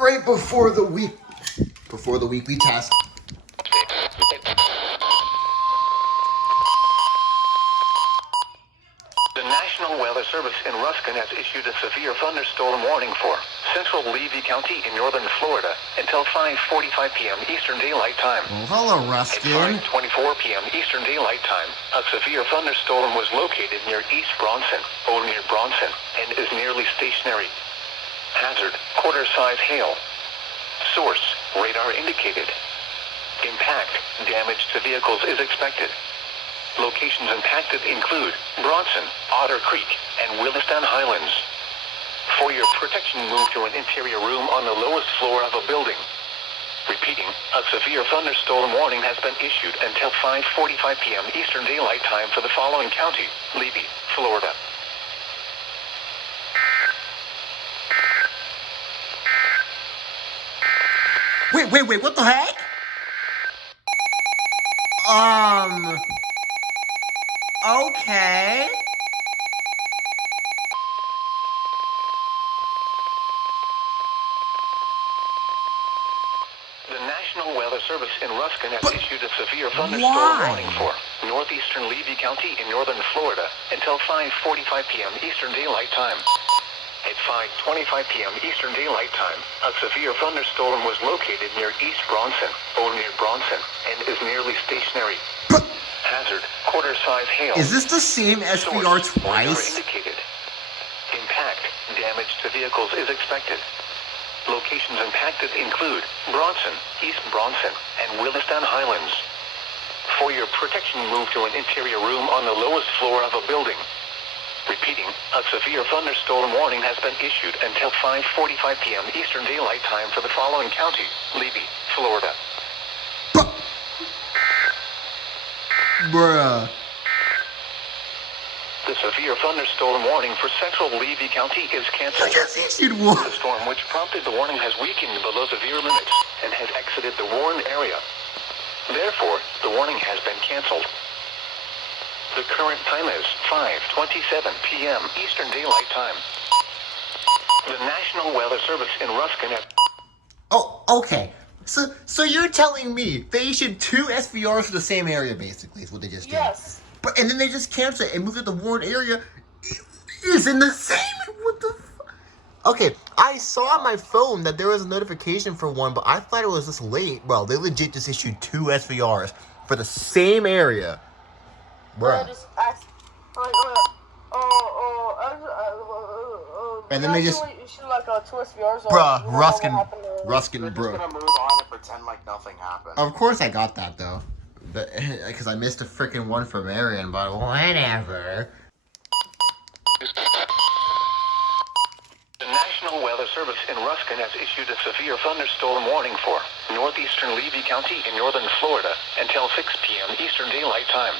right before the weekly test. The National Weather Service in Ruskin has issued a severe thunderstorm warning for central Levy County in northern Florida until 5:45 p.m. Eastern Daylight Time. Well, hello, Ruskin. At 5:24 p.m. Eastern Daylight Time, a severe thunderstorm was located near East Bronson, or near Bronson, and is nearly stationary. Hazard, quarter-size hail. Source, radar indicated. Impact, damage to vehicles is expected. Locations impacted include Bronson, Otter Creek, and Williston Highlands. For your protection, move to an interior room on the lowest floor of a building. Repeating, a severe thunderstorm warning has been issued until 5:45 p.m. Eastern Daylight Time for the following county: Levy, Florida. Wait, what the heck? Okay. The National Weather Service in Ruskin has issued a severe thunderstorm warning for northeastern Levy County in northern Florida until 5:45 p.m. Eastern Daylight Time. At 5:25 p.m. Eastern Daylight Time, a severe thunderstorm was located near East Bronson, or near Bronson, and is nearly stationary. Hazard, quarter-size hail. Is this the same SVR Source, radar twice? indicated. Impact, damage to vehicles is expected. Locations impacted include Bronson, East Bronson, and Williston Highlands. For your protection, move to an interior room on the lowest floor of a building. Repeating, a severe thunderstorm warning has been issued until 5:45 p.m. Eastern Daylight Time for the following county: Levy, Florida. Bruh. The severe thunderstorm warning for central Levy County is canceled. Issued one. The storm which prompted the warning has weakened below severe limits and has exited the warned area. Therefore, the warning has been canceled. The current time is 5:27 p.m. Eastern Daylight Time. The National Weather Service in Ruskin has... Oh, okay. So you're telling me they issued two SVRs for the same area, basically, is what they just did. Yes. And then they just canceled it and moved it to the warned area. It is in the same. What the fuck? Okay, I saw on my phone that there was a notification for one, but I thought it was this late. Well, they legit just issued two SVRs for the same area. Bruh. And then they just... like two SVRs. Bruh, Ruskin, They're bro. just gonna move on and pretend like nothing happened. Of course I got that, though. But, because I missed a freaking one for Marion, but whatever. The National Weather Service in Ruskin has issued a severe thunderstorm warning for northeastern Levy County in northern Florida until 6 p.m. Eastern Daylight Time.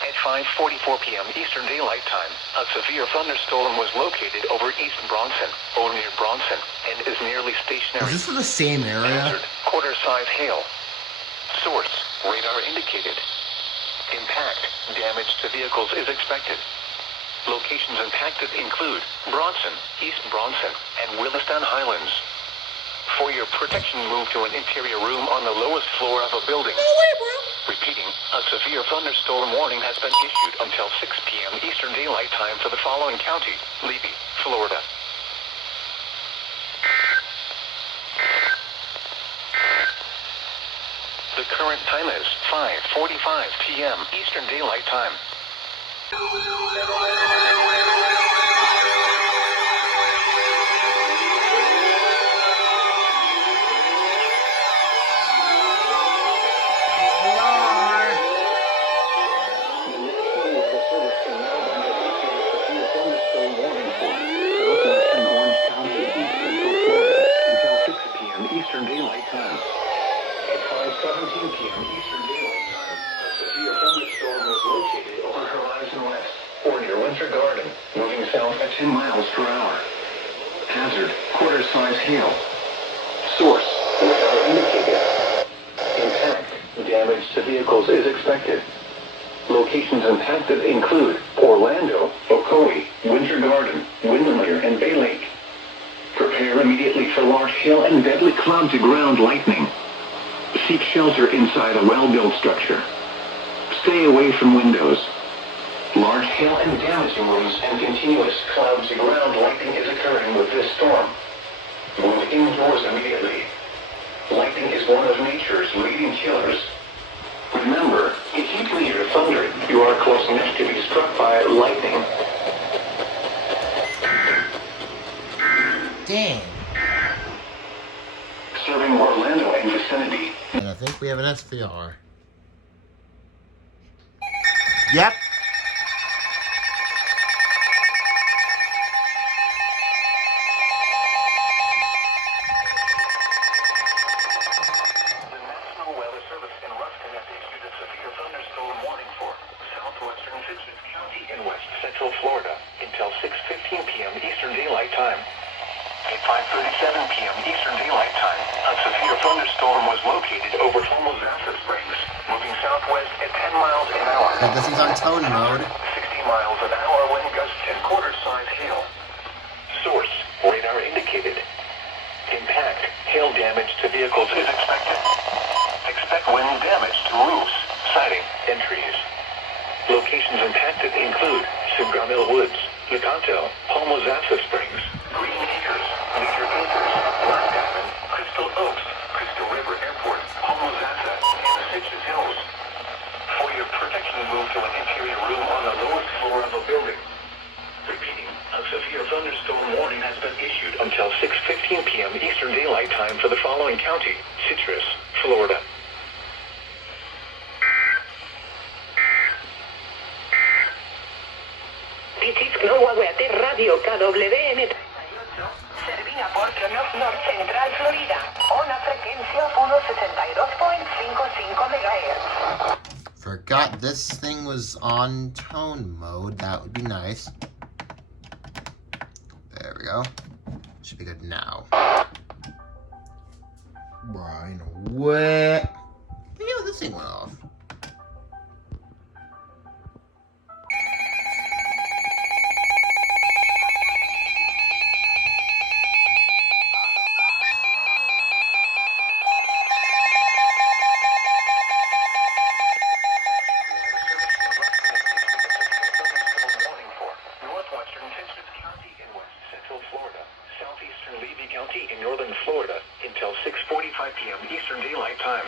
At 5:44 p.m. Eastern Daylight Time, a severe thunderstorm was located over East Bronson, or near Bronson, and is nearly stationary. Is this for the same area? Hazard, quarter-size hail. Source, radar indicated. Impact, damage to vehicles is expected. Locations impacted include Bronson, East Bronson, and Williston Highlands. For your protection, move to an interior room on the lowest floor of a building. Repeating, a severe thunderstorm warning has been issued until 6 p.m. Eastern Daylight Time for the following county: Levy, Florida. The current time is 5:45 p.m. Eastern Daylight Time. Eastern Daylight Time. At 5:17 p.m. Eastern Daylight Time, a severe thunderstorm was located over Horizon West, or near Winter Garden, moving south at 10 miles per hour. Hazard, quarter-size hail. Source, radar indicated. Impact, damage to vehicles is expected. Locations impacted include Orlando, Ocoee, Winter Garden, Windermere, and Bay Lake. Prepare immediately for large hail and deadly cloud-to-ground lightning. Seek shelter inside a well-built structure. Stay away from windows. Large hail and damaging winds and continuous cloud-to-ground lightning is occurring with this storm. Move indoors immediately. Lightning is one of nature's leading killers. Remember, if you can hear thunder, you are close enough to be struck by lightning. Dang. Serving Orlando and vicinity. And I think we have an SVR. Yep. The National Weather Service in Ruskin has issued a severe thunderstorm warning for southwestern Pinellas County in west central Florida until 6:15 p.m. Eastern Daylight Time. At 5:37 p.m. Eastern Daylight Time, a severe thunderstorm was located over Pinellas Springs, moving southwest at 10 miles an hour. Like this is on tone mode. 60 miles an hour wind gusts and quarter-size hail. Source, radar indicated. Impact, hail damage to vehicles is expected. Expect wind damage to roofs, siding, and trees. Locations impacted include Sugarmill Woods, Lecanto, Palmazassa Springs, Green Acres, Major Acres, Black Diamond, Crystal Oaks, Crystal River Airport, Palmazassa, and the Citrus Hills. For your protection, move to an interior room on the lowest floor of a building. Repeating, a severe thunderstorm warning has been issued until 6:15 p.m. Eastern Daylight Time for the following county: Citrus, Florida. EastMelbourneWX Radio KWN 38, servida por Pinellas North Central, Florida, una frecuencia 162.55 MHz. Forgot this thing was on tone mode. That would be nice. There we go. Should be good now. Right. What? Yeah, this thing went off. Until 6:45 p.m. Eastern Daylight Time.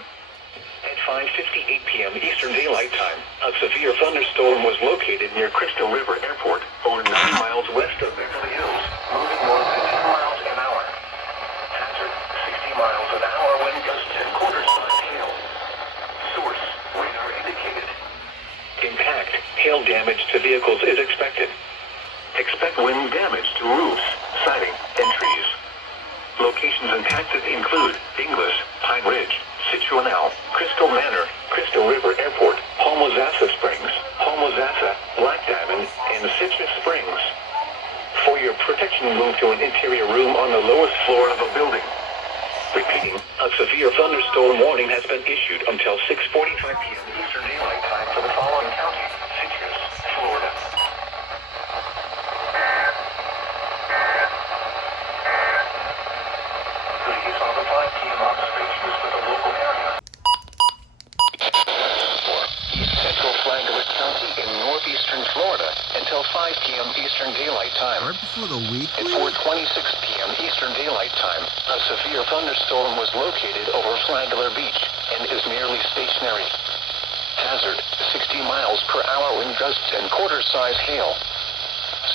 At 5:58 p.m. Eastern Daylight Time, a severe thunderstorm was located near Crystal River Airport, over 9 miles west of Beverly Hills, moving more than 10 miles an hour. Hazard, 60 miles an hour wind gusts and quarter-size hail. Source, radar indicated. Impact, hail damage to vehicles is expected. Expect wind damage to roofs, siding, and trees. Locations impacted include Inglis, Pine Ridge, Situanel, Crystal Manor, Crystal River Airport, Palmazassa Springs, Palmazassa, Black Diamond, and Citrus Springs. For your protection, move to an interior room on the lowest floor of a building. Repeating, a severe thunderstorm warning has been issued until 6:45 p.m. Eastern Daylight Time for the following county: Citrus, Florida. These are the 5 p.m. observations for the local area. East Central Flagler County in northeastern Florida until 5 p.m. Eastern Daylight Time. Right before the week. At 4:26 p.m. Eastern Daylight Time, a severe thunderstorm was located over Flagler Beach and is nearly stationary. Hazard, 60 miles per hour wind gusts and quarter-size hail.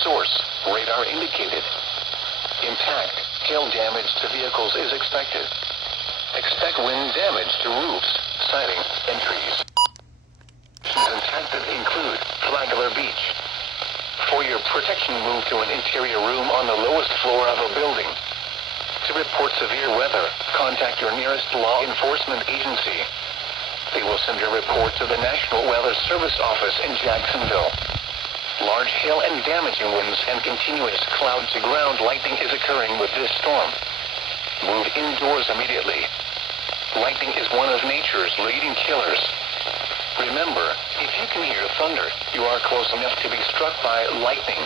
Source, radar indicated. Impact, hail damage to vehicles is expected. Expect wind damage to roofs, siding, and trees. Impacted include Flagler Beach. For your protection, move to an interior room on the lowest floor of a building. To report severe weather, contact your nearest law enforcement agency. They will send your report to the National Weather Service office in Jacksonville. Large hail and damaging winds and continuous cloud-to-ground lightning is occurring with this storm. Move indoors immediately. Lightning is one of nature's leading killers. Remember, if you can hear thunder, you are close enough to be struck by lightning.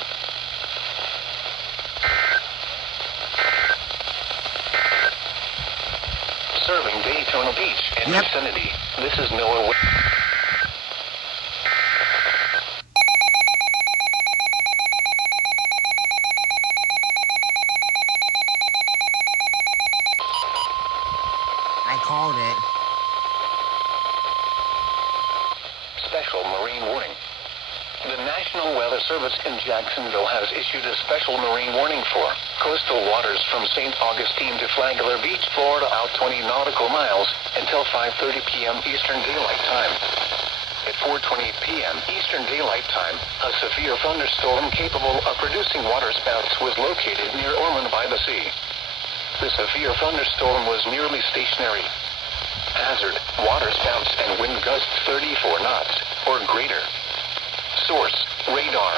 serving Daytona Beach and Yep. vicinity. This is NOAA. I called it. Special marine warning. The National Weather Service in Jacksonville has issued a special marine warning for coastal waters from St. Augustine to Flagler Beach, Florida, out 20 nautical miles until 5:30 p.m. Eastern Daylight Time. At 4:20 p.m. Eastern Daylight Time, a severe thunderstorm capable of producing waterspouts was located near Ormond by the Sea. The severe thunderstorm was nearly stationary. Hazard, waterspouts and wind gusts 34 knots or greater. Source, radar.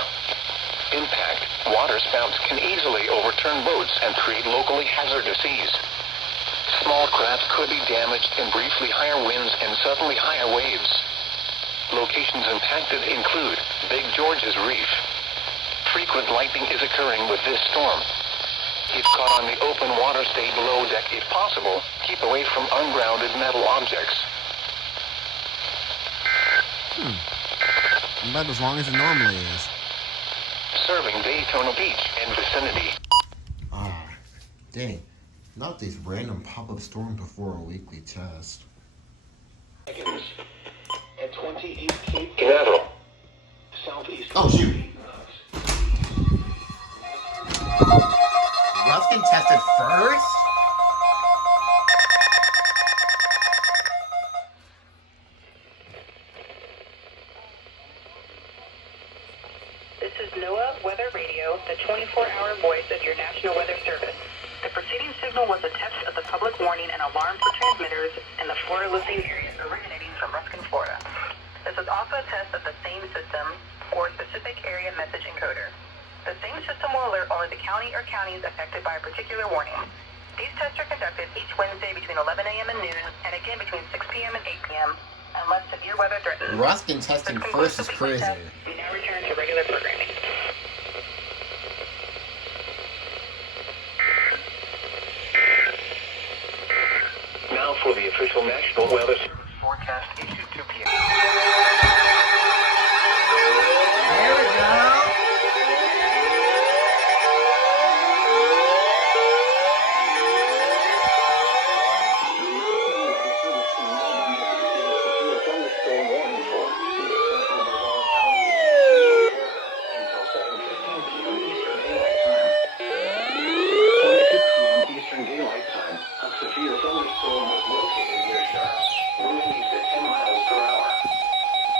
Impact, waterspouts can easily overturn boats and create locally hazardous seas. Small craft could be damaged in briefly higher winds and suddenly higher waves. Locations impacted include Big George's Reef. Frequent lightning is occurring with this storm. If caught on the open water, stay below deck if possible. Keep away from ungrounded metal objects. About as long as it normally is. Serving Daytona Beach and vicinity. Oh, dang. Not these random pop-up storms before a weekly test. At 28 Cape Canaveral. Southeast. Oh, shoot. Ruskin tested first? This is NOAA Weather Radio, the 24-hour voice of your National Weather Service. The preceding signal was a test of the public warning and alarm for transmitters in the Florida listening area originating from Ruskin, Florida. This is also a test of the same system or specific area message encoder. The same system will alert only the county or counties affected by a particular warning. These tests are conducted each Wednesday between 11 a.m. and noon, and again between 6 p.m. and 8 p.m. unless severe weather threatens. Ruskin testing This first is concludes the crazy. test. We now return to regular programming. Now for the official National Weather Service forecast issued 2 p.m. There we go. Eastern Daylight Time, a severe thunderstorm was located near Sharps, moving east at 10 miles per hour.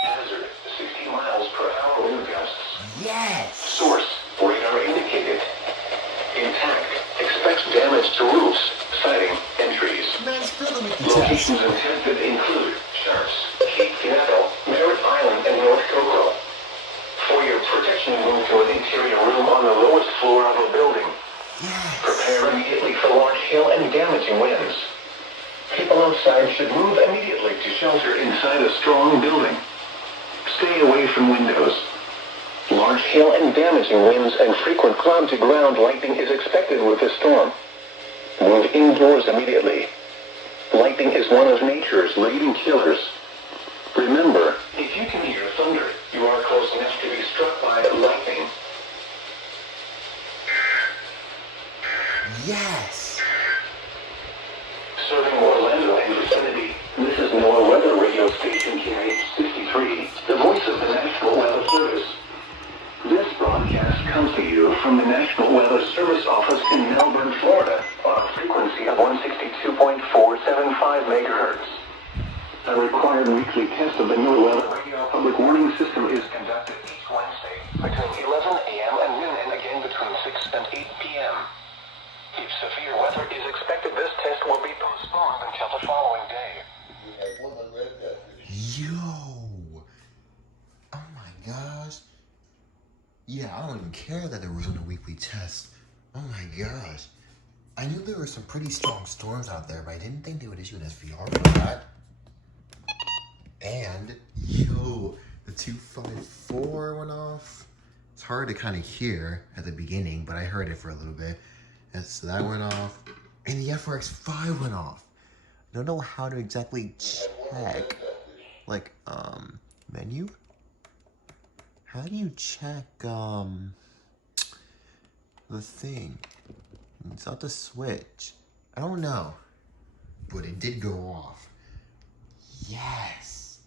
Hazard, 60 miles per hour wind gusts. Yes. Source, radar indicated. Intact, expects damage to roofs, siding, and trees. Man, still the weekly test. Locations intended include Sharps, Cape Canaveral, Merritt Island, and North Cocoa. For your protection, move to an interior room on the lowest floor of a building. Prepare immediately for large hail and damaging winds. People outside should move immediately to shelter inside a strong building. Stay away from windows. Large hail and damaging winds and frequent cloud-to-ground lightning is expected with this storm. Move indoors immediately. Lightning is one of nature's leading killers. Remember, if you can hear thunder, you are close enough to be struck by lightning. Yes. Serving Orlando and vicinity, this is NOAA Weather Radio Station KH63, the voice of the National Weather Service. This broadcast comes to you from the National Weather Service office in Melbourne, Florida, on a frequency of 162.475 megahertz. A required weekly test of the NOAA Weather Radio public warning system is conducted each Wednesday between 11 a.m. and noon, and again between 6 and 8 p.m. If severe weather is expected, this test will be postponed until the following day. Yo. Oh my gosh. Yeah, I don't even care that there wasn't a weekly test. Oh my gosh. I knew there were some pretty strong storms out there, but I didn't think they would issue an SVR for that. And, yo, the 254 went off. It's hard to kind of hear at the beginning, but I heard it for a little bit. And so that went off. And the FRX5 went off. I don't know how to exactly check. Like, menu? How do you check, the thing? It's not the switch. I don't know. But it did go off. Yes!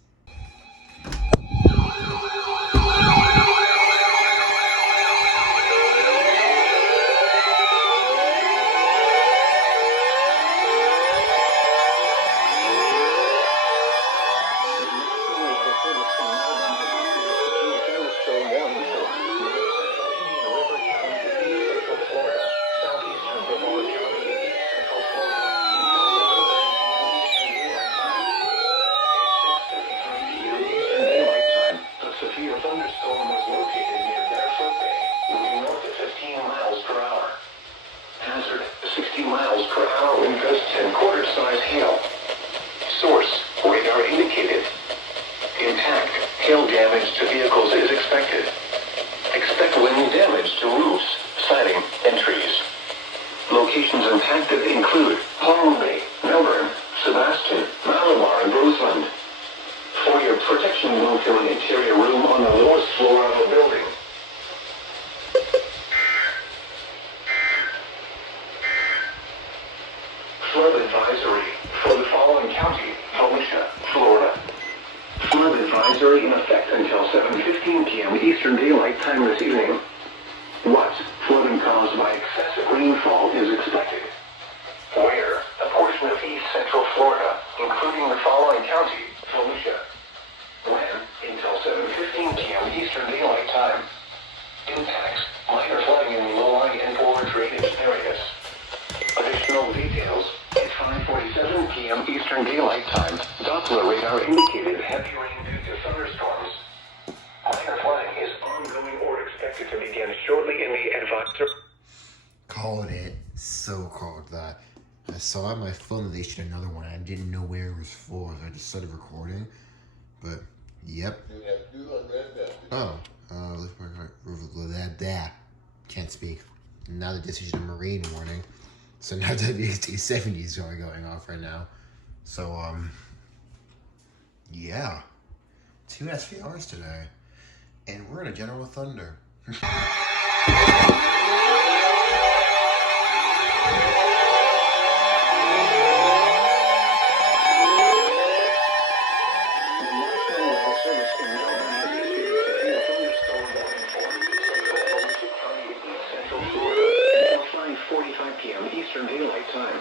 Locations impacted include Palm Bay, Melbourne, Sebastian, Malamar, and Roseland. For your protection, move to an interior room on the lowest floor of the building. Flood advisory for the following county: Volusia, Florida. Flood advisory in effect until 7:15 p.m. Eastern Daylight Time this evening. What? Flooding caused by excessive rainfall is expected. Where? A portion of East Central Florida, including the following county: Volusia. When? Until 7:15 p.m. Eastern Daylight Time. Impacts: minor flooding in low-lying and poor drainage areas. Additional details: at 5:47 p.m. Eastern Daylight Time, Doppler radar indicated heavy rain due to thunderstorms. Minor flooding is ongoing or expected to begin shortly in the advisory. Called it. So called that. I saw on my phone that they issued another one. I didn't know where it was for, so I just started recording. But, yep. Oh. That. Can't speak. Now that this is a marine warning. So now WST-70 is going off right now. So, yeah. 2 SVRs today. And we're in a general thunder. Eastern Daylight Time.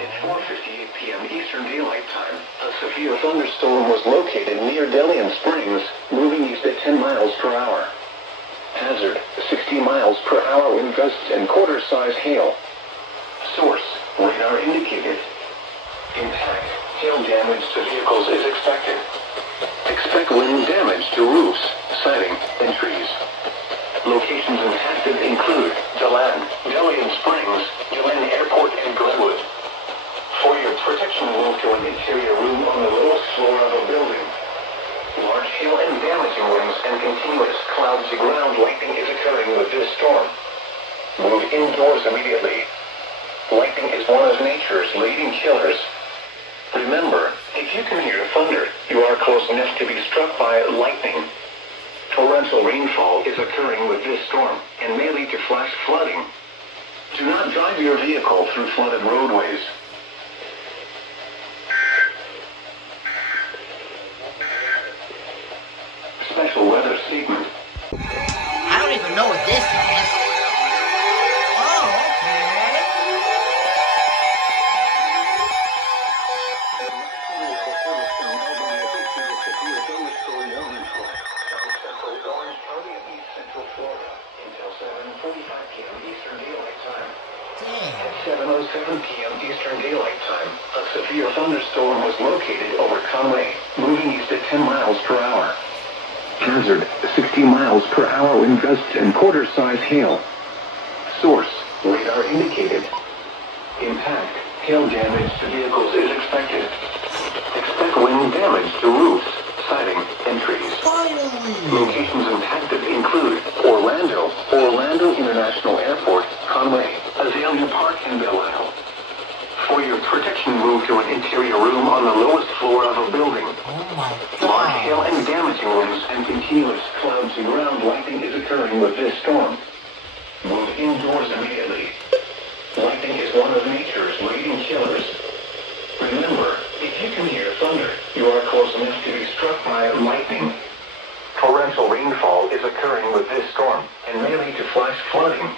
At 4:58 p.m. Eastern Daylight Time, a severe thunderstorm was located near Delian Springs, moving east at 10 miles per hour. Hazard: 60 miles per hour wind gusts and quarter-size hail. Source: radar indicated. Impact: hail damage to vehicles is expected. Expect wind damage to roofs, siding, and trees. Locations impacted include DeLand, Delian Springs, DeLand Airport, and Glenwood. For your protection, move to an interior room on the lowest floor of a building. Large hail and damaging winds and continuous cloud-to-ground lightning is occurring with this storm. Move indoors immediately. Lightning is one of nature's leading killers. Remember, if you can hear thunder, you are close enough to be struck by lightning. Torrential rainfall is occurring with this storm and may lead to flash flooding. Do not drive your vehicle through flooded roadways. Special weather statement. I don't even know what this is. Oh, okay. At 7:07 p.m. Eastern Daylight Time, a severe thunderstorm was located over Conway, moving east at 10 miles per hour. Hazard: 60 miles per hour wind gusts and quarter-size hail. Source: radar indicated. Impact: hail damage to vehicles is expected. Expect wind damage to roofs, siding, and trees. Locations impacted include Orlando, Orlando International Airport, Conway, Azalea Park, and Belle Isle. For your protection, protection move to an interior room on the lowest floor of a building. Oh my Large hail god. and damaging winds and continuous cloud to ground lightning is occurring with this storm. Move indoors immediately. Lightning is one of nature's leading killers. Remember, if you can hear thunder, you are close enough to be struck by lightning. Torrential rainfall is occurring with this storm and may lead to flash flooding.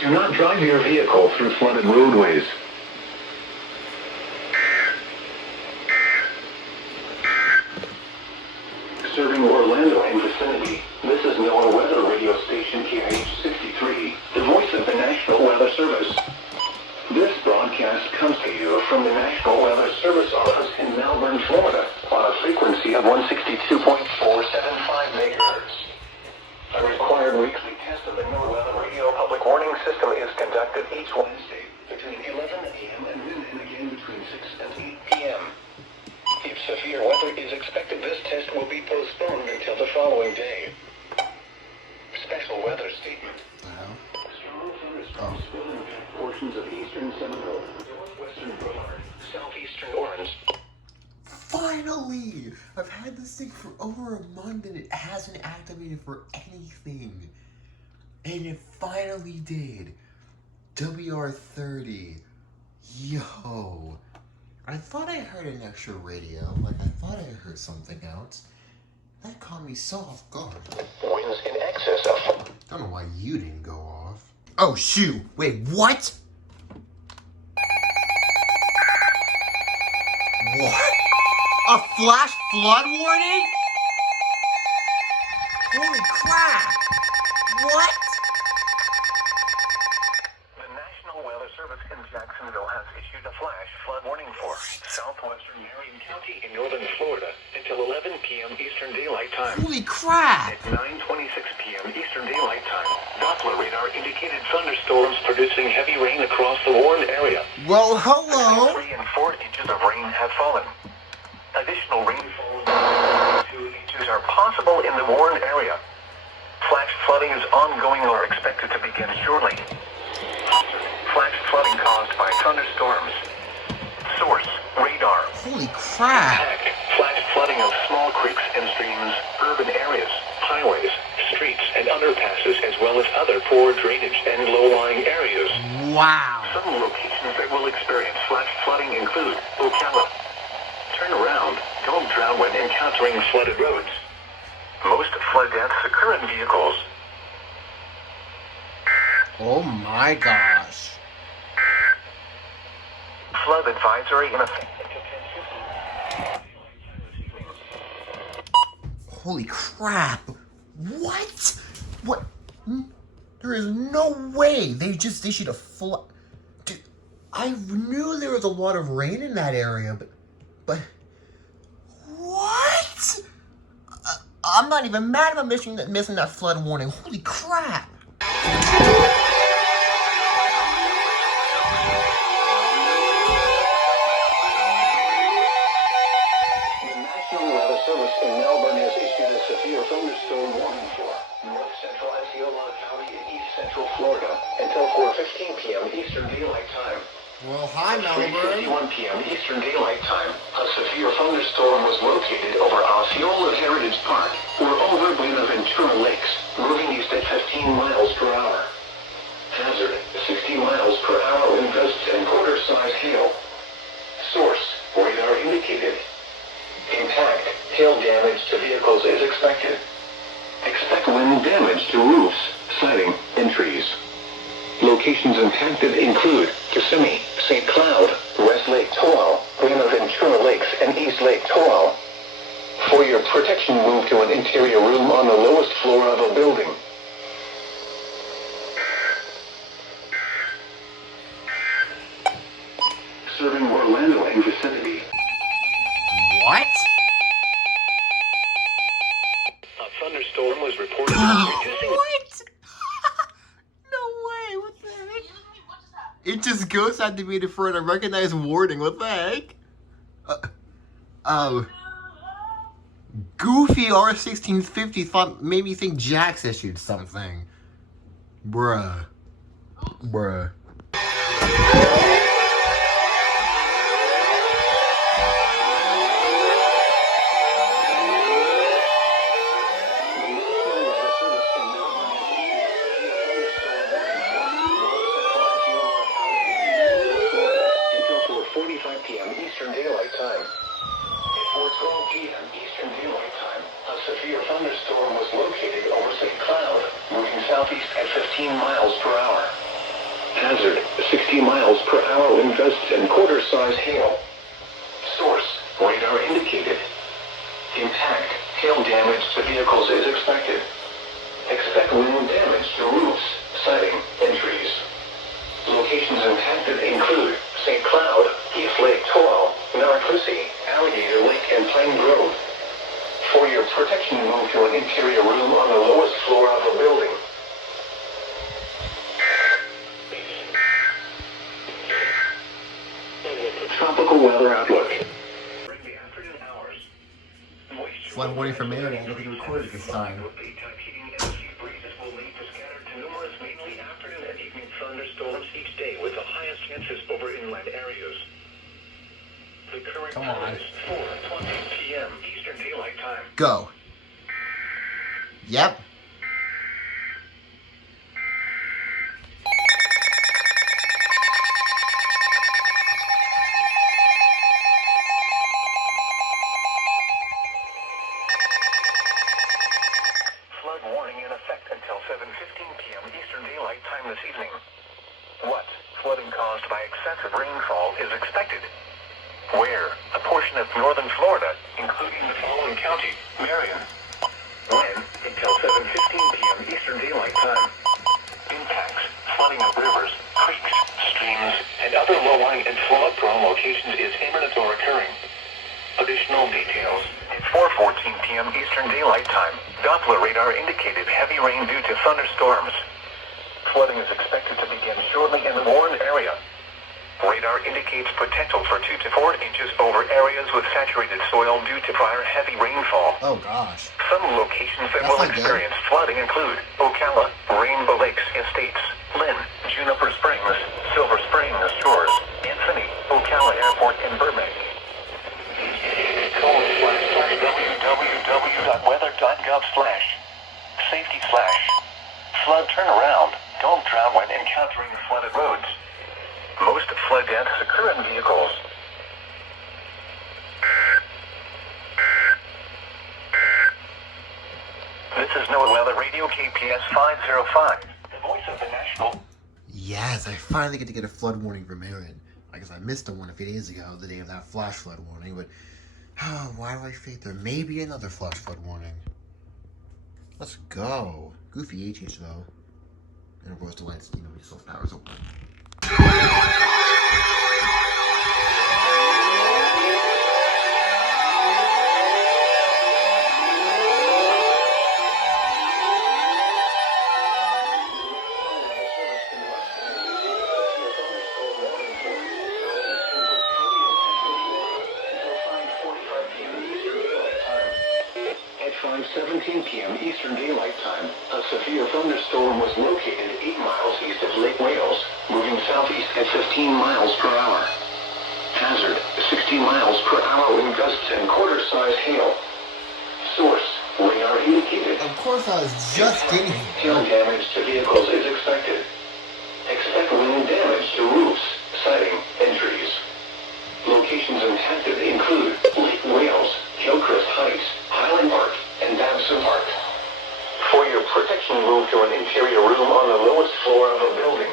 Do not drive your vehicle through flooded roadways. Serving Orlando and vicinity, this is NOAA Weather Radio Station KH63, the voice of the National Weather Service. This broadcast comes to you from the National Weather Service office in Melbourne, Florida, on a frequency of 162.475 megahertz. A required weekly test of the NOAA Weather Radio Public Warning System is conducted each Wednesday between 11 a.m. and noon and again between 6 and 8 p.m. If severe weather is expected, this test will be postponed until the following day. Special weather statement. Strong thunderstorms will impact portions of eastern Seminole, northwestern Brevard, southeastern Orange. Finally! I've had this thing for over a month and it hasn't activated for anything. And it finally did. WR30. Yo. I thought I heard an extra radio. Like, I thought I heard something else. That caught me so off guard. Winds in excess of... Don't know why you didn't go off. Oh, shoot. Wait, what? What? A flash flood warning? Holy crap! What? The National Weather Service in Jacksonville has issued a flash flood warning for southwestern MYRIAD County in northern Florida until 11 p.m. Eastern Daylight Time. Holy crap! At 9:26 p.m. Eastern Daylight Time, Doppler radar indicated thunderstorms producing heavy rain across the warned area. Well, hello? 3 and 4 inches of rain have fallen. Additional rainfall of 2 inches are possible in the warned area. Flash flooding is ongoing or expected to begin shortly. Flash flooding caused by thunderstorms. Source, radar. Holy crap! Impact, flash flooding of small creeks and streams, urban areas, highways, streets, and underpasses, as well as other poor drainage and low-lying areas. Wow! Some locations that will experience flash flooding include Ocala. Turn around. Don't drown when encountering flooded roads. Most flood deaths occur in vehicles. Oh my gosh. Flood advisory in effect. Holy crap! What? What? There is no way they just issued a flood. Dude, I knew there was a lot of rain in that area, but what? I'm not even mad about missing that flood warning. Holy crap! The National Weather Service in Melbourne has issued a severe thunderstorm warning for north central Osceola County and east central Florida until 4:15 p.m. Eastern Daylight Time. Well, hi, Melbourne. 3:51 p.m. Eastern Daylight Time, a severe thunderstorm was located over Osceola Heritage Park, or over by the Ventura Lakes, moving east at 15 miles per hour. Hazard, 60 miles per hour wind gusts and quarter-size hail. Source, radar indicated. Impact, hail damage to vehicles is expected. Expect wind damage to roofs, siding, and trees. Locations impacted include Kissimmee, St. Cloud, West Lake Toal, Buenaventura Lakes, and East Lake Toal. For your protection, move to an interior room on the lowest floor of a building. Serving Orlando and vicinity. What? A thunderstorm was reported reducing... What? No way, what the heck? It just goes activated for a recognized warning, what the heck? Goofy R1650 made me think Jax issued something. Bruh. Daylight Time. At 4:12 p.m. Eastern Daylight Time, a severe thunderstorm was located over St. Cloud, moving southeast at 15 miles per hour. Hazard, 60 miles per hour wind gusts and quarter-size hail. Source, radar indicated. Impact, hail damage to vehicles is expected. Expect wind damage to roofs, siding, and trees. Locations impacted include St. Cloud, East Lake Toral, Narcoosee, Alligator Lake, and Pine Grove. For your protection, move to an interior room on the lowest floor of a building. Tropical weather outlook. During the afternoon hours, Flood warning for Marion. I don't think it recorded this time. daytime heating and sea breezes will lead to scattered to numerous mainly afternoon and evening thunderstorms each day with the highest chances over inland areas. The current Come time on. is 4:20 p.m. Eastern Daylight Time. Go. Yep. Flood warning in effect until 7:15 p.m. Eastern Daylight Time this evening. What? Flooding caused by excessive rainfall is expected. Where? A portion of northern Florida, including the following county, MYRIAD. When? Until 7:15 p.m. Eastern Daylight Time. Impacts, flooding of rivers, creeks, streams, and other low-lying and flood-prone locations is imminent or occurring. Additional details. At 4:14 p.m. Eastern Daylight Time, Doppler radar indicated heavy rain due to thunderstorms. Flooding is expected to begin shortly in the warned area. Radar indicates potential for 2 to 4 inches over areas with saturated soil due to prior heavy rainfall. Oh gosh. Some locations that That's will not good. experience flooding include Ocala, Rainbow Lakes Estates, Lynn, Juniper Springs, Silver Springs Shores, Anthony, Ocala Airport, and Burbank. www.weather.gov/safety/flood turnaround. Don't drown when encountering flooded roads. Most flood deaths occur in vehicles. This is NOAA Weather Radio KPS 505, the voice of the national. Yes, I finally get to get a flood warning from Marion. I guess I missed the one a few days ago, the day of that flash flood warning, but why do I think there may be another flash flood warning? Let's go. Goofy HH though. And of course the lights, self powers open. At 5:17 p.m. Eastern Daylight Time, a severe thunderstorm was located 8 miles east of Lake Wales, moving southeast at 15 miles per hour. Hazard, 60 miles per hour wind gusts and quarter-size hail. Source, radar indicated. Of course I was just getting Hail here. damage to vehicles is expected. Expect wind damage to roofs, siding, and trees. Locations impacted include Lake Wales, Hillcrest Heights, Highland Park, and Babson Park. For your protection, move to an interior room on the lowest floor of a building.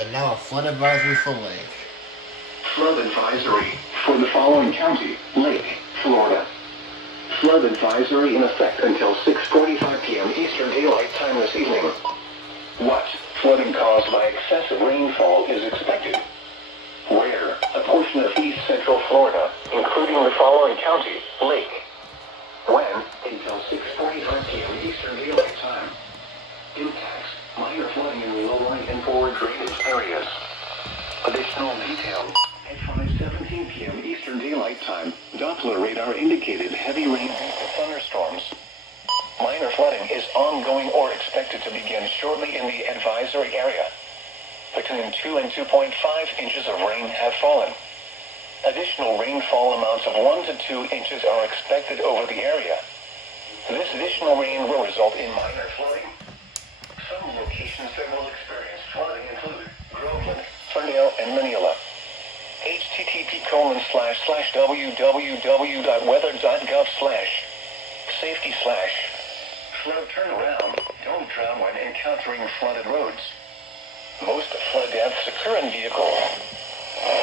And now a flood advisory for Lake. Flood advisory for the following county, Lake, Florida. Flood advisory in effect until 6:45 p.m. Eastern Daylight Time this evening. What? Flooding caused by excessive rainfall is expected. Where? A portion of east central Florida, including the following county, Lake. When? Until 6:45 p.m. Eastern Daylight Time. Impacts, minor flooding in low-lying and forward drainage areas. Additional details. At 5:17 p.m. Eastern Daylight Time, Doppler radar indicated heavy rain due to thunderstorms. Minor flooding is ongoing or expected to begin shortly in the advisory area. Between 2 and 2.5 inches of rain have fallen. Additional rainfall amounts of 1 to 2 inches are expected over the area. This additional rain will result in minor flooding. Some locations that will experience flooding include Groveland, Lauderdale, and Manila. http://www.weather.gov/safety/ flood turnaround. Don't drown when encountering flooded roads. Most flood deaths occur in vehicles.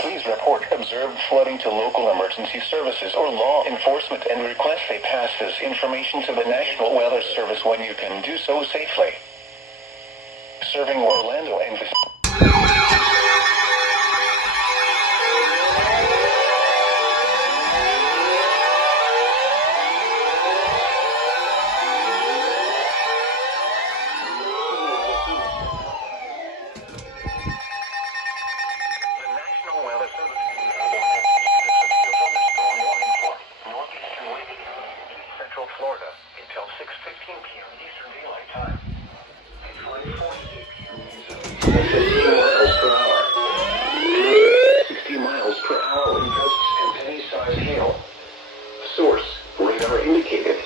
Please report observed flooding to local emergency services or law enforcement and request they pass this information to the National Weather Service when you can do so safely. Serving Orlando and Florida until 6:15 p.m. Eastern Daylight Time. At 5:48 p.m. 15 miles per hour. 60 miles per hour in gusts and penny-sized hail. Source: radar indicated.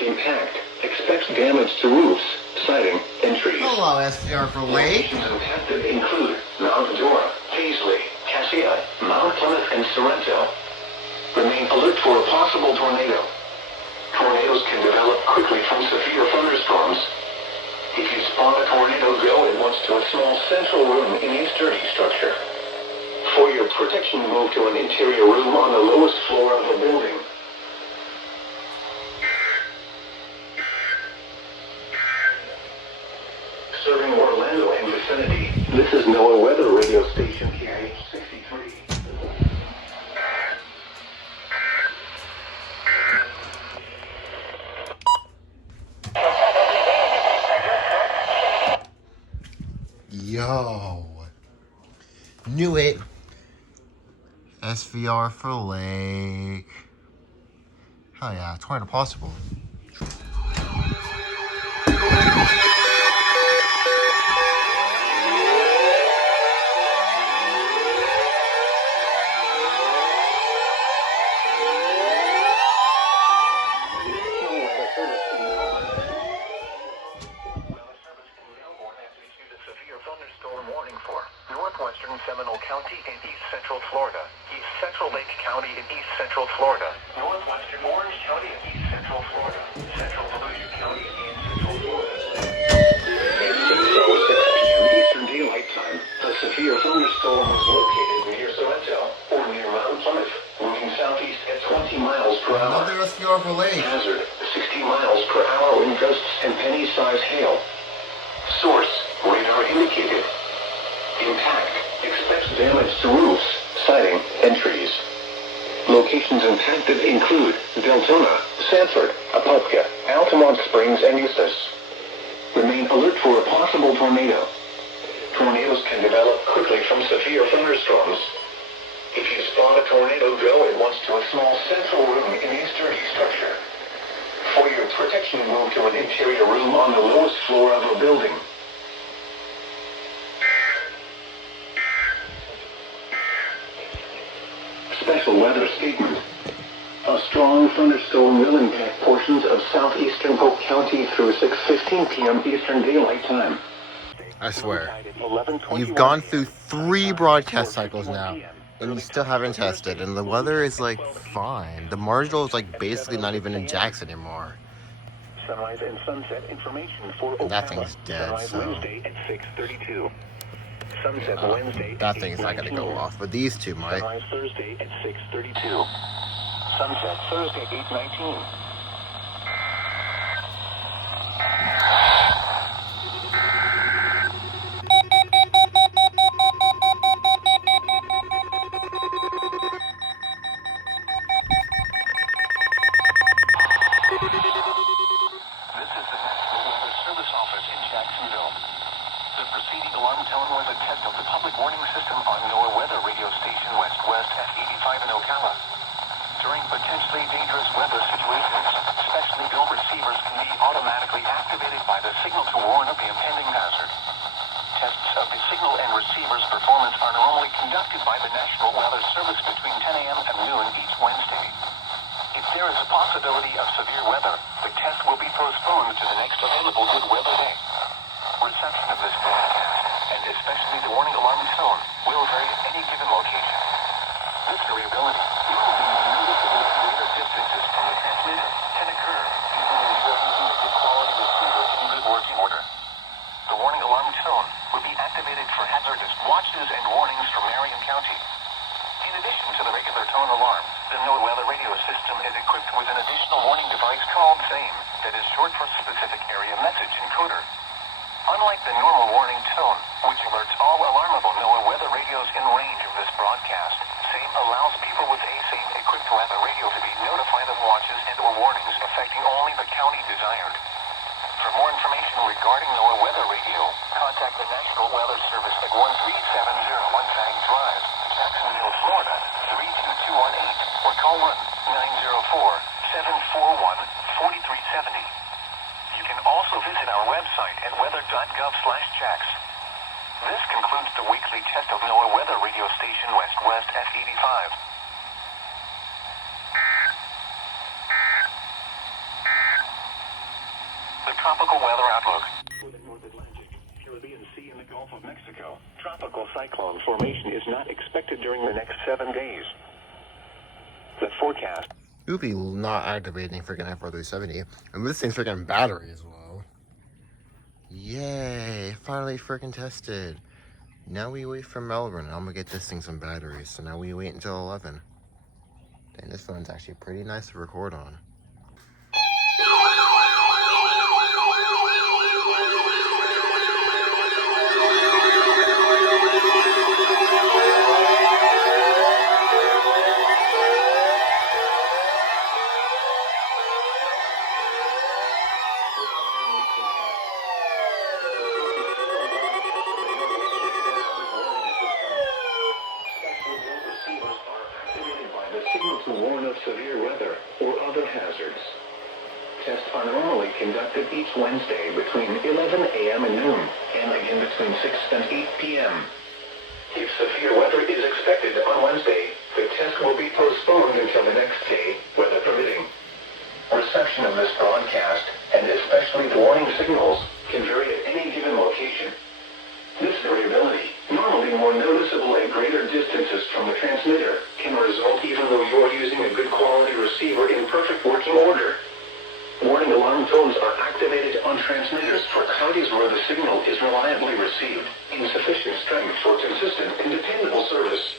Impact: expects damage to roofs, siding, and trees. Hello, SDR for Lake. Locations impacted include Mount Dora, Paisley, Cassia, Mount Plymouth, and Sorrento. Remain alert for a possible tornado. Tornadoes can develop quickly from severe thunderstorms. If you spot a tornado, go at once to a small central room in a sturdy structure. For your protection, move to an interior room on the lowest floor of the building. Serving Orlando and vicinity. This is NOAA Weather Radio Station KH63. Yo. Knew it. SVR for Lake. Hell yeah, tornado possible. Northwestern Seminole County in East Central Florida, East Central Lake County in East Central Florida, Northwestern Orange County in East Central Florida, Central Volusia County in East Central Florida. At 6:06 p.m. Eastern Daylight Time, a severe thunderstorm was located near Sorrento or near Mount Plymouth, moving southeast at 20 miles per hour. Another SVR for Lake. Hazard: 60 miles per hour in gusts and penny-sized hail. Source: radar indicated. Impact: expects damage to roofs, siding, and trees. Locations impacted include Deltona, Sanford, Apopka, Altamont Springs, and Eustis. Remain alert for a possible tornado. Tornadoes can develop quickly from severe thunderstorms. If you spot a tornado, go at once to a small central room in a sturdy structure. For your protection, move to an interior room on the lowest floor of a building. Special weather statement. A strong thunderstorm will impact portions of southeastern Polk County through 6:15 p.m. Eastern Daylight Time. I swear. You've gone through 3 broadcast cycles now, and you still haven't tested, and the weather is like fine. The marginal is like basically not even in Jackson anymore. Sunrise and sunset information for And that thing's dead, Sunrise so... Wednesday at 6:32. Sunset Wednesday that at thing's not gonna go 8:19. off, but these two might. Sunrise Thursday at 6:32. Sunset Thursday at 8:19. This is the National Weather Service Office in Jacksonville. The preceding alarm tone was a test of the public warning system on NOAA Weather Radio Station West-West at 85 in Ocala. During potentially dangerous weather situations, specially built receivers can be automatically activated by the signal to warn of the impending hazard. Tests of the signal and receiver's performance are normally conducted by the National Weather Service between 10 a.m. and noon each Wednesday. If there is a possibility of severe weather, the test will be postponed to the next available good weather day. Reception of this broadcast and this especially the warning alarm tone, will vary at any given location. This variability, usually noticeable at greater distances from the transmitter, can occur even when you are using a good quality receiver in good working order. The warning alarm tone will be activated for hazardous watches and warnings from Marion County. In addition to the regular tone alarm, the NOAA weather radio system is equipped with an additional warning device called SAME, that is short for Specific Area Message Encoder. Unlike the normal warning tone, which alerts all alarmable NOAA weather radios in range of this broadcast, SAME allows people with a SAME equipped weather radio to be notified of watches and or warnings affecting only the county desired. For more information regarding NOAA weather radio, contact the National Weather Service at 13701 Fang Drive, Jacksonville, Florida, 32218, or call 1-904-741-4370. You can also visit our website at weather.gov/checks. This concludes the weekly test of NOAA weather radio station West F85. The tropical weather outlook. For the North Atlantic, Caribbean Sea, and the Gulf of Mexico, tropical cyclone formation is not expected during the next 7 days. The forecast. Oopie not activating freaking FR370. And this thing's freaking battery as well. Yay! Finally freaking tested. Now we wait for Melbourne. I'm gonna get this thing some batteries. So now we wait until 11. Dang, this phone's actually pretty nice to record on. To warn of severe weather or other hazards. Tests are normally conducted each Wednesday between 11 a.m. and noon, and again between 6 and 8 p.m. If severe weather is expected on Wednesday, the test will be postponed until the next day, weather permitting. Reception of this broadcast, and especially the warning signals, can vary at any given location. This variability, normally more noticeable at greater distances from the transmitter, can result even though you are using a good quality receiver in perfect working order. Warning alarm tones are activated on transmitters for counties where the signal is reliably received in sufficient strength for consistent and dependable service.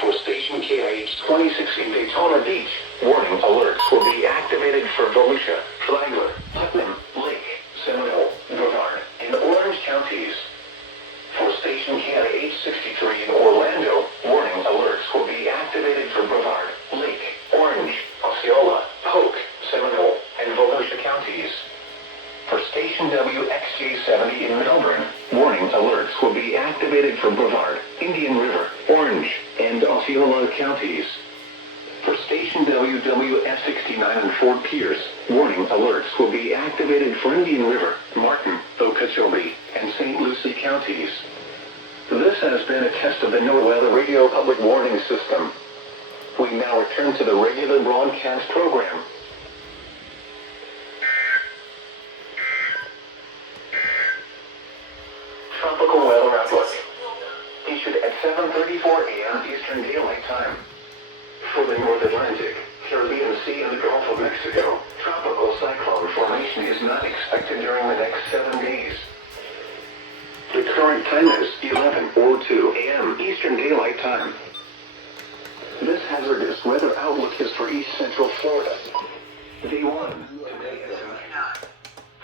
For station KIH 26 in Daytona Beach, warning alerts will be activated for Volusia, Flagler, Putnam, Lake, Seminole, Brevard, and Orange counties. For station KIH 63 in Orlando, warning alerts will be activated for Brevard, Lake, Orange, Osceola, Polk, Seminole, and Volusia counties. For station WXJ70 in Melbourne, warning alerts will be activated for Brevard, Indian River, Orange, and Osceola counties. For station WWF69 in Fort Pierce, warning alerts will be activated for Indian River, Martin, Okeechobee, and St. Lucie counties. This has been a test of the NOAA Weather Radio Public Warning System. We now return to the regular broadcast program. Tropical weather outlook. Issued at 7:34 a.m. Eastern Daylight Time. For the North Atlantic, Caribbean Sea, and the Gulf of Mexico, tropical cyclone formation is not expected during the next 7 days. The current time is 11:02 a.m. Eastern Daylight Time. This hazardous weather outlook is for East Central Florida. Day 1, today is 9.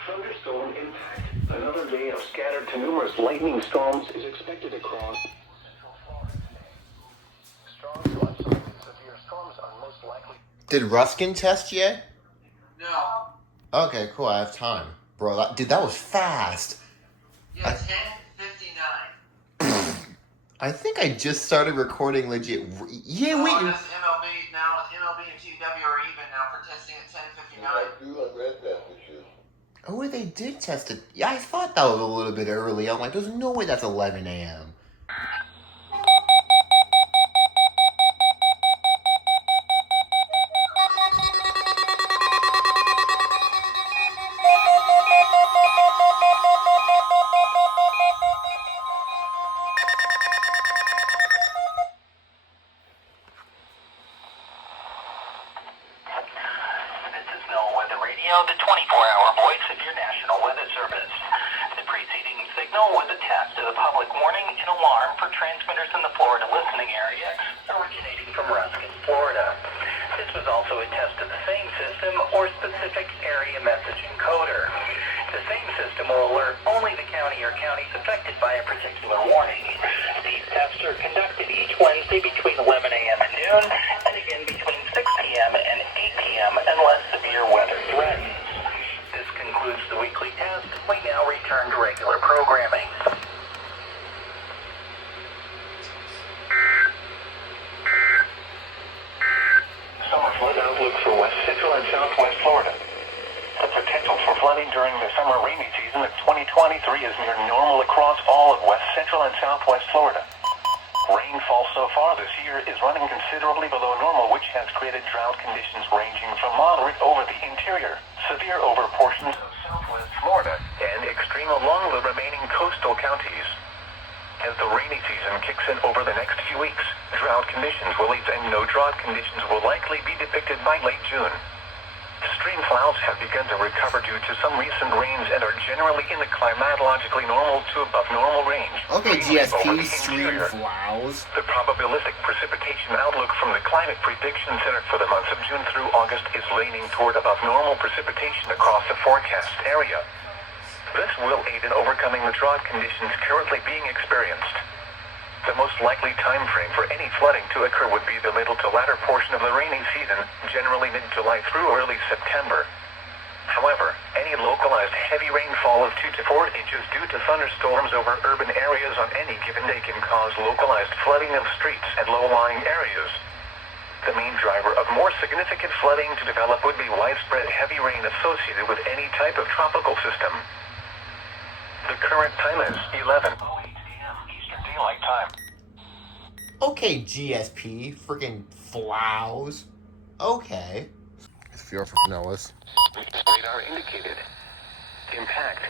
Thunderstorm impact. Another day of scattered to numerous lightning storms is expected across Central Florida. Strong mudslides and severe storms are most likely. Did Ruskin test yet? No. Okay, cool. I have time. Bro, that was fast. Yeah, 10:59. I think I just started recording legit. Yeah, wait. Oh, that's MLB now. MLB and TW are even now for testing at 10:59. Oh, they did test it. Yeah, I thought that was a little bit early. I'm like, there's no way that's 11 a.m. the 24-hour voice of your National Weather Service. The preceding signal was a test of the public warning and alarm for transmitters in the Florida listening area originating from Ruskin, Florida. This was also a test of the same system or specific area message encoder. The same system will alert only the county or counties affected by a particular warning. These tests are conducted each Wednesday between 11 a.m. and noon, and again between 6 p.m. and 8 p.m. unless severe weather threatens. This concludes the weekly test. We now return to regular programming. Summer flood outlook for West Central and Southwest Florida. The potential for flooding during the summer rainy season of 2023 is near normal across all of West Central and Southwest Florida. Rainfall so far this year is running considerably below normal, which has created drought conditions ranging from moderate over the interior, severe over portions of Southwest Florida, and extreme along the remaining coastal counties. As the rainy season kicks in over the next few weeks, drought conditions will ease and no drought conditions will likely be depicted by late June. Stream flows have begun to recover due to some recent rains and are generally in the climatologically normal to above normal range. Okay, mainly over GSP, the stream interior. flows. The probabilistic precipitation outlook from the Climate Prediction Center for the months of June through August is leaning toward above normal precipitation across the forecast area. This will aid in overcoming the drought conditions currently being experienced. The most likely time frame for any flooding to occur would be the middle to latter portion of the rainy season, generally mid-July through early September. However, any localized heavy rainfall of 2 to 4 inches due to thunderstorms over urban areas on any given day can cause localized flooding of streets and low-lying areas. The main driver of more significant flooding to develop would be widespread heavy rain associated with any type of tropical system. The current time is 11:08 a.m. Eastern Daylight Time. Okay, GSP, freaking flows. Okay. It's fear for Pinellas. Radar indicated. Impact.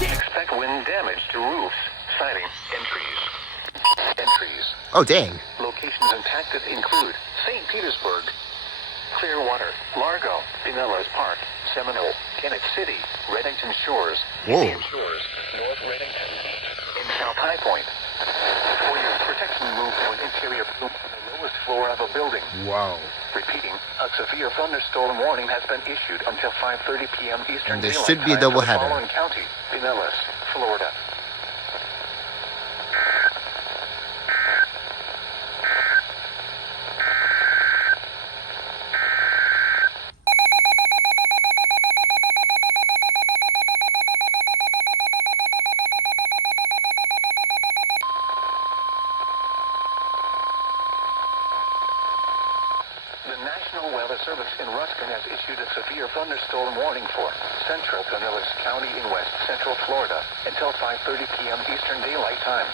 Expect wind damage to roofs, siding, and trees. Oh, dang. Locations impacted include St. Petersburg, Clearwater, Largo, Pinellas Park, Seminole, Kennett City, Reddington Shores, Whoa. Indian Shores, North Reddington, in South High Point. For your protection, move to an interior room on the lowest floor of a building. Wow. Repeating, a severe thunderstorm warning has been issued until 5:30 p.m. Eastern And there Daylight should be a Time for the doubleheader. following county: Pinellas, Florida. The National Weather Service in Ruskin has issued a severe thunderstorm warning for central Pinellas County in west central Florida until 5:30 p.m. Eastern Daylight Time.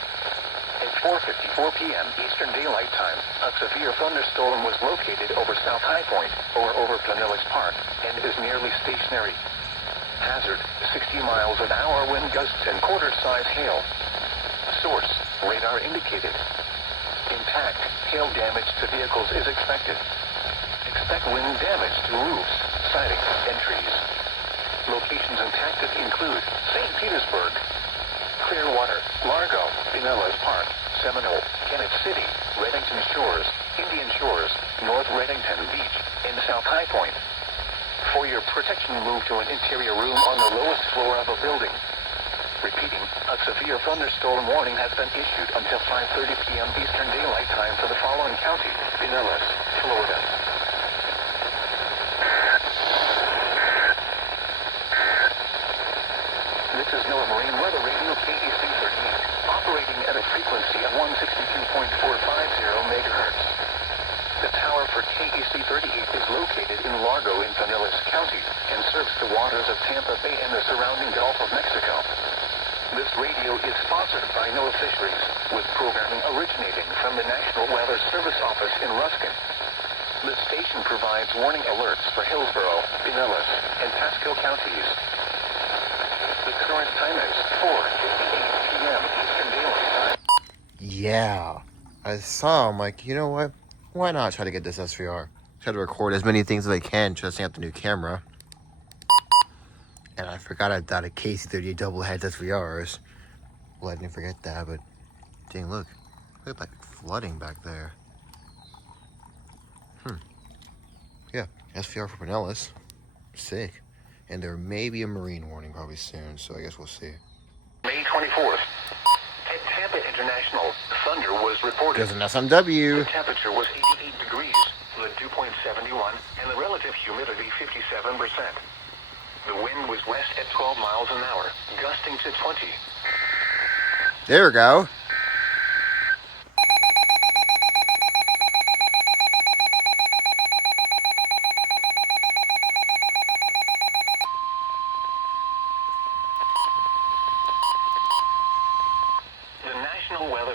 At 4:54 p.m. Eastern Daylight Time, a severe thunderstorm was located over South High Point or over Pinellas Park and is nearly stationary. Hazard, 60 miles an hour wind gusts and quarter-size hail. Source, radar indicated. Impact, hail damage to vehicles is expected. Expect wind damage to roofs, siding, and trees. Locations impacted include St. Petersburg, Clearwater, Largo, Pinellas Park, Seminole, Kennett City, Reddington Shores, Indian Shores, North Reddington Beach, and South High Point. For your protection, move to an interior room on the lowest floor of a building. Repeating, a severe thunderstorm warning has been issued until 5:30 p.m. Eastern Daylight Time for the following county: Pinellas, Florida. This is NOAA Marine Weather Radio KEC 38, operating at a frequency of 162.450 megahertz. The tower for KEC 38 is located in Largo in Pinellas County and serves the waters of Tampa Bay and the surrounding Gulf of Mexico. This radio is sponsored by NOAA Fisheries, with programming originating from the National Weather Service Office in Ruskin. The station provides warning alerts for Hillsborough, Pinellas, and Pasco counties. The current time is 4:58 p.m. Eastern Daylight Time. Yeah. I saw, I'm like, you know what? Why not try to get this SVR? Try to record as many things as I can, testing out the new camera. And I forgot I got a KC38 double head SVRs. Well, I didn't forget that, but dang, look at that flooding back there. Yeah, SVR for Pinellas. Sick. And there may be a marine warning probably soon, so I guess we'll see. May 24th. At Tampa International, thunder was reported. There's an SMW. The temperature was 88 degrees, the dew point 71, and the relative humidity 57%. The wind was west at 12 miles an hour, gusting to 20. There we go.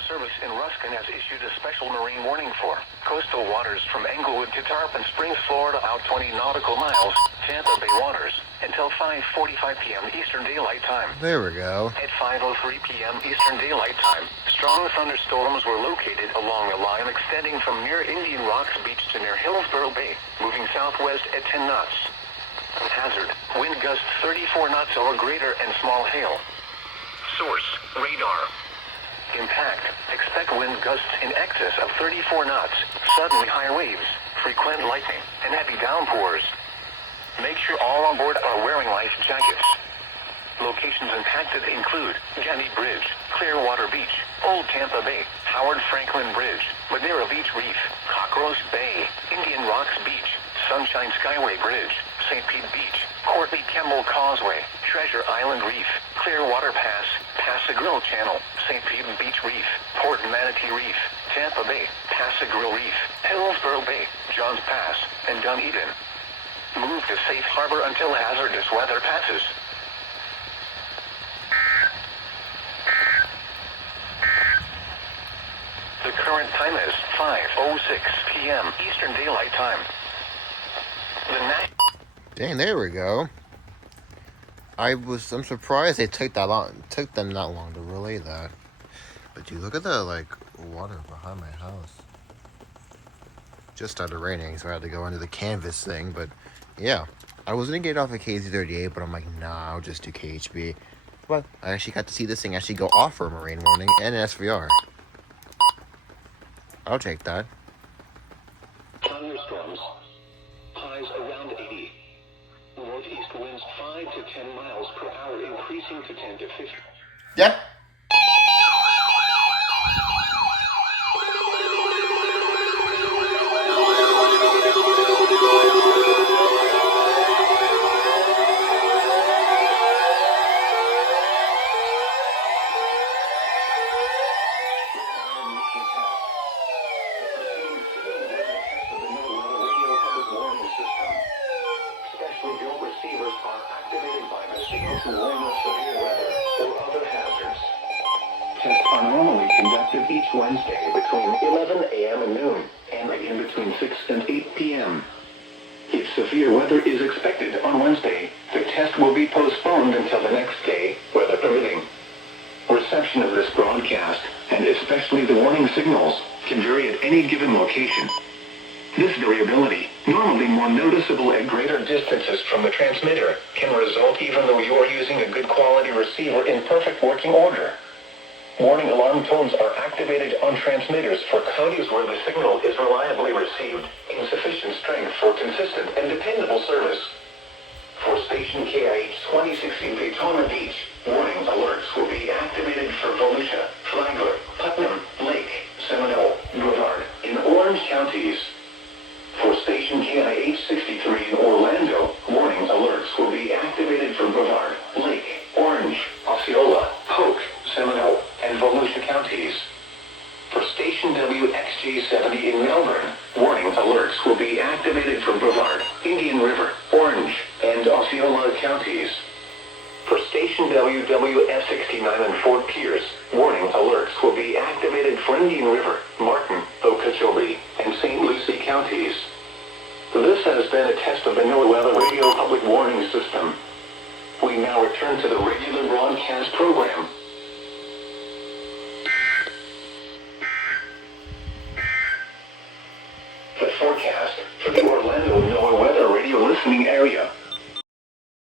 Service in Ruskin has issued a special marine warning for coastal waters from Englewood to Tarpon Springs, Florida, out 20 nautical miles, Tampa Bay waters, until 5:45 p.m. Eastern Daylight Time. There we go. At 5:03 p.m. Eastern Daylight Time, strong thunderstorms were located along a line extending from near Indian Rocks Beach to near Hillsborough Bay, moving southwest at 10 knots. Hazard, wind gusts 34 knots or greater and small hail. Source, radar. Impact, expect wind gusts in excess of 34 knots, suddenly high waves, frequent lightning, and heavy downpours. Make sure all on board are wearing life jackets. Locations impacted include Getty Bridge, Clearwater Beach, Old Tampa Bay, Howard Franklin Bridge, Madeira Beach Reef, Cockroach Bay, Indian Rocks Beach, Sunshine Skyway Bridge, St. Pete Beach, Courtney Kemble Causeway, Treasure Island Reef, Clearwater Pass, Passagrille Channel, St. Pete Beach Reef, Port Manatee Reef, Tampa Bay, Passagrille Reef, Hillsborough Bay, Johns Pass, and Dunedin. Move to safe harbor until hazardous weather passes. The current time is 5:06 p.m. Eastern Daylight Time. Dang, there we go. I'm surprised they took that long. Took them that long to relay that. But dude, look at the water behind my house. Just started raining, so I had to go into the canvas thing. But yeah, I was gonna get off at KZ38, but I'm like, nah, I'll just do KHB. But I actually got to see this thing actually go off for a marine warning and an SVR. I'll take that. Thunderstorms. Highs around 80. Northeast winds 5 to 10 miles per hour, increasing to 10 to 15. Yep. Tests are normally conducted each Wednesday between 11 a.m. and noon, and again between 6 and 8 p.m. If severe weather is expected on Wednesday, the test will be postponed until the next day, weather permitting. Reception of this broadcast, and especially the warning signals, can vary at any given location. This variability, normally more noticeable at greater distances from the transmitter, can result even though you are using a good quality receiver in perfect working order. Warning alarm tones are activated on transmitters for counties where the signal is reliably received in sufficient strength for consistent and dependable service. For station KIH 2060 Daytona Beach, warning alerts will be activated for Volusia, Flagler, Putnam, Lake, Seminole, Brevard, in Orange counties. For station KIH 63 in Orlando, warning alerts will be activated for Brevard, Lake, Orange, Osceola, Polk, Seminole, and Volusia counties. For station WXJ70 in Melbourne, warning alerts will be activated for Brevard, Indian River, Orange, and Osceola counties. For station WWF69 in Fort Pierce, warning alerts will be activated for Indian River, Martin, Okeechobee, and St. Lucie counties. This has been a test of the NOAA Weather Radio Public Warning System. We now return to the regular broadcast program. At 14 forecast for the Orlando NOAA weather radio listening area.